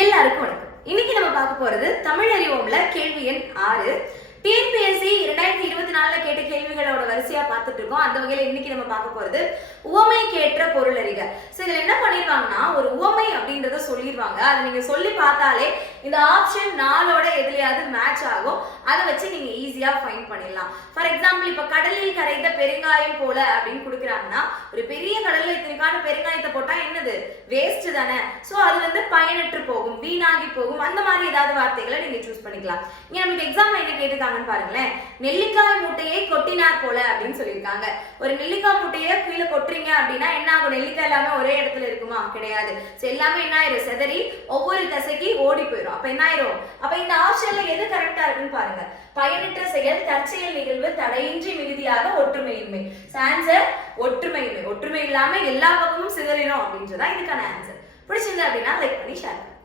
எல்லாருக்கும் வணக்கம். இன்னைக்கு நம்ம பார்க்க போறது தமிழ் அறிவோம்ல கேள்வி எண் 6. டிஎன்பிஎஸ்சி 2024 கேட்ட கேள்விகளோட வரிசையா பார்த்துட்டு இருக்கோம். அந்த வகையில இன்னைக்கு நம்ம பார்க்க போறது உவமைக்கேற்ற பொருள் அறிக. இதுல என்ன பண்ணிருவாங்கன்னா, ஒரு உவமை அப்படின்றத சொல்லிடுவாங்க. அதை நீங்க சொல்லி பார்த்தாலே இந்த ஆப்ஷன் 4ஓட எதுலயாவது மேட்ச் ஆகும். அதை வச்சு நீங்க ஈஸியா ஃபைண்ட் பண்ணிடலாம். ஃபார் எக்ஸாம்பிள், இப்ப கடலில் கரைத்த பெருங்காயம் போல அப்படின்னு கொடுக்குறாங்கன்னா, ஒரு பெரிய கடல்ல இத்தனைக்கான பெருங்காயத்தை போட்டா என்னது, வேஸ்ட் தானே. சோ அது பயனற்று போகும், வீணாகி போகும். அந்த மாதிரி ஏதாவது வார்த்தைகளை நீங்க சூஸ் பண்ணிக்கலாம். இங்க நமக்கு எக்ஸாம்ல என்ன கேட்டுருக்காங்கன்னு பாருங்களேன். நெல்லிக்காய் மூட்டையை கொட்டினார் போல அப்படின்னு சொல்லியிருக்காங்க. ஒரு நெல்லிக்காய் மூட்டையை கீழே கொட்டுறீங்க அப்படின்னா என்ன ஆகும்? நெல்லிக்காய் எல்லாமே ஒரே இடத்துல இருக்குமா? கிடையாது. எல்லாமே என்ன ஆயிரும்? செதறி ஒவ்வொரு தசைக்கு ஓடி போயிடும். அப்ப என்ன ஆயிரும்? அப்ப இந்த ஆப்ஷன்ல எது கரெக்டா இருக்குன்னு பாருங்க. பயனற்ற செயல், தற்செயல் நிகழ்வு, தடையின்றி மிகுதியாக ஒற்றுமையின்மை. ஆன்சர் ஒற்றுமையின்மை. ஒற்றுமை இல்லாம எல்லா பக்கமும் சிதறிடும் அப்படின்றதா இதுக்கான ஆன்சர். பிடிச்சிருந்தா அப்படின்னா லைக் பண்ணி ஷேர்